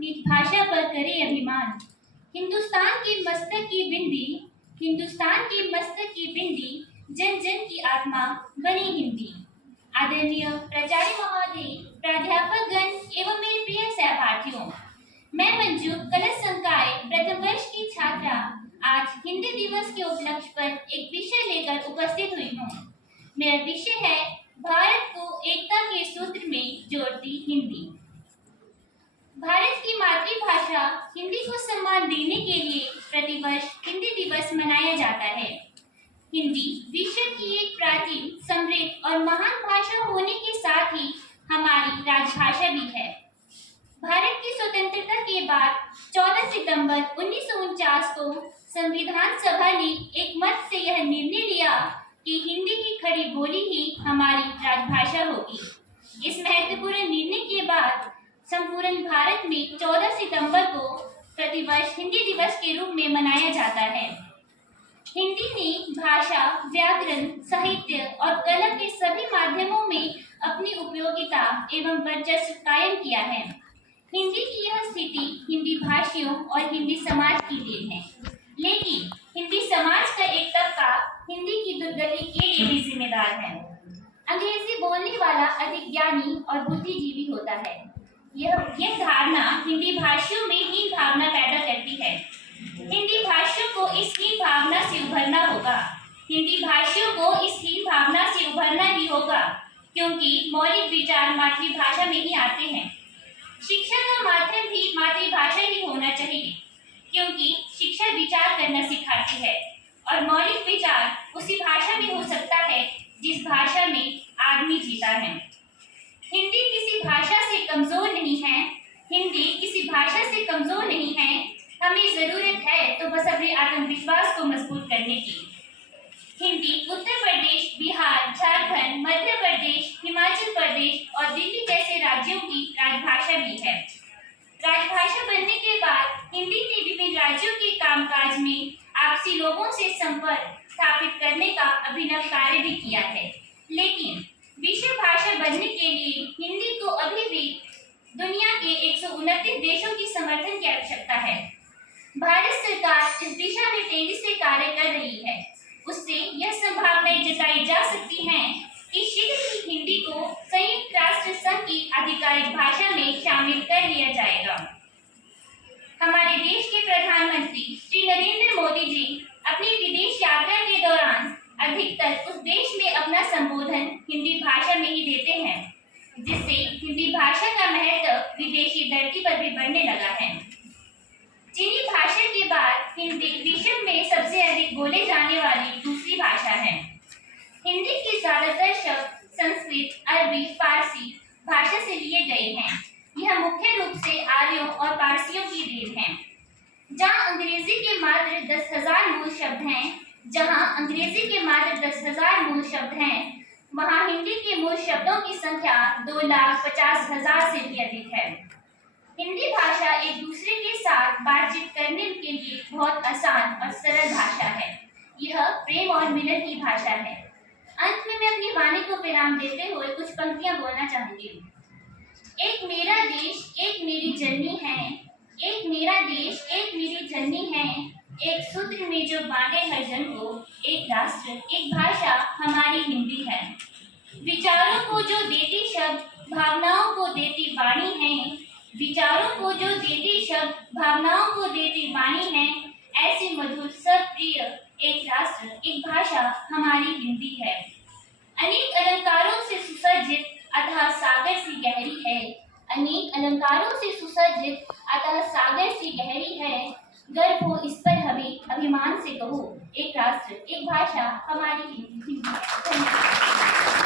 निज भाषा पर करे अभिमान। हिंदुस्तान के मस्तक की बिंदी, हिंदुस्तान के मस्तक की बिंदी, जन जन की आत्मा बनी हिंदी। आदरणीय प्राचार्य महोदय, प्राध्यापक गण एवं मेरे प्रिय सहपाठियों, मैं मंजू कलश संकाय प्रथम वर्ष की छात्रा आज हिंदी दिवस के उपलक्ष्य पर एक विषय लेकर उपस्थित हुई हूँ। मेरा विषय है भारत को एकता के सूत्र में जोड़ती हिंदी। भारत की मातृभाषा हिंदी को सम्मान देने के लिए प्रतिवर्ष हिंदी दिवस मनाया जाता है। हिंदी विश्व की एक प्राचीन, समृद्ध और महान भाषा होने के साथ ही हमारी राजभाषा भी है। भारत की स्वतंत्रता के बाद 14 सितंबर 1949 को संविधान सभा ने एक मत से यह निर्णय लिया कि हिंदी की खड़ी बोली ही हमारी राजभाषा होगी। इस महत्वपूर्ण निर्णय के बाद संपूर्ण भारत में 14 सितंबर को प्रतिवर्ष हिंदी दिवस के रूप में मनाया जाता है। हिंदी ने भाषा, व्याकरण, साहित्य और कला के सभी माध्यमों में अपनी उपयोगिता एवं वर्चस्व कायम किया है। हिंदी की यह स्थिति हिंदी भाषियों और हिंदी समाज की देन है, लेकिन हिंदी समाज का एक तबका हिंदी की दुर्गति के लिए भी जिम्मेदार है। अंग्रेजी बोलने वाला अधिक ज्ञानी और बुद्धिजीवी होता है। यह धारणा हिंदी भाषियों में हीन भावना पैदा करती है। हिंदी भाषियों को इस हीन भावना से उभरना होगा। हिंदी भाषियों को इस हीन भावना से उभरना ही होगा, क्योंकि मौलिक विचार मातृभाषा में ही आते हैं। शिक्षा का माध्यम भी मातृभाषा ही होना चाहिए, क्योंकि शिक्षा विचार करना सिखाती है और मौलिक विचार उसी भाषा में हो सकता है जिस भाषा में आदमी जीता है। हिंदी किसी भाषा से कमजोर नहीं है। हिंदी किसी भाषा से कमजोर नहीं है। हमें जरूरत है तो बस अपने आत्मविश्वास को मजबूत करने की। हिंदी उत्तर प्रदेश, बिहार, झारखंड, मध्य प्रदेश, हिमाचल प्रदेश और दिल्ली जैसे राज्यों की राजभाषा भी है। राजभाषा बनने के बाद हिंदी ने विभिन्न राज्यों के कामकाज में आपसी लोगों से संपर्क स्थापित करने का अभिनव कार्य भी किया है। लेकिन विश्व भाषा बनने के लिए हिंदी को अभी भी दुनिया के 129 देशों की समर्थन की आवश्यकता है। भारत सरकार इस दिशा में तेजी से कार्य कर रही है। उससे यह संभावनाएं जताई जा सकती हैं कि शीघ्र ही हिंदी को संयुक्त राष्ट्र संघ की आधिकारिक भाषा में शामिल कर लिया जाएगा। हमारे देश के प्रधानमंत्री श्री नरेंद्र मोदी जी अपनी विदेश यात्रा के दौरान अधिकतर उस देश में अपना संबोधन हिंदी भाषा में ही देते हैं, जिससे हिंदी भाषा का महत्व विदेशी धरती पर भी बढ़ने लगा है। चीनी भाषा के बाद हिंदी विश्व में सबसे अधिक बोले जाने वाली दूसरी भाषा है। हिंदी के ज्यादातर शब्द संस्कृत, अरबी, फारसी भाषा से लिए गए हैं। यह मुख्य रूप से आर्यों और पारसियों की देन है। जहाँ अंग्रेजी के मात्र 10,000 मूल शब्द हैं, वहाँ हिंदी के मूल शब्दों की संख्या 2,50,000 से भी अधिक है। हिंदी भाषा एक दूसरे के साथ बातचीत करने के लिए बहुत आसान और सरल भाषा है। यह प्रेम और मिलन की भाषा है। अंत में मैं अपनी वाणी को विराम देते हुए कुछ पंक्तियां बोलना चाहूंगी। एक मेरा देश, एक मेरी जननी है। एक मेरा देश, एक मेरी जननी है। एक सूत्र में जो बांधे हर जन को, एक राष्ट्र, एक भाषा हमारी हिंदी है। विचारों को जो देती शब्द, भावनाओं को देती वाणी है। विचारों को जो देती शब्द, भावनाओं को देती वाणी है। ऐसी मधुर सब प्रिय एक राष्ट्र, एक भाषा हमारी हिंदी है। अनेक अलंकारों से सुसज्जित अथाह सागर सी गहरी है। अनेक अलंकारों से सुसज्जित अतः सागर सी गहरी है। गर्व हो इस पर हमें, अभिमान से कहो, एक राष्ट्र, एक भाषा हमारी हिंदी है। धन्यवाद।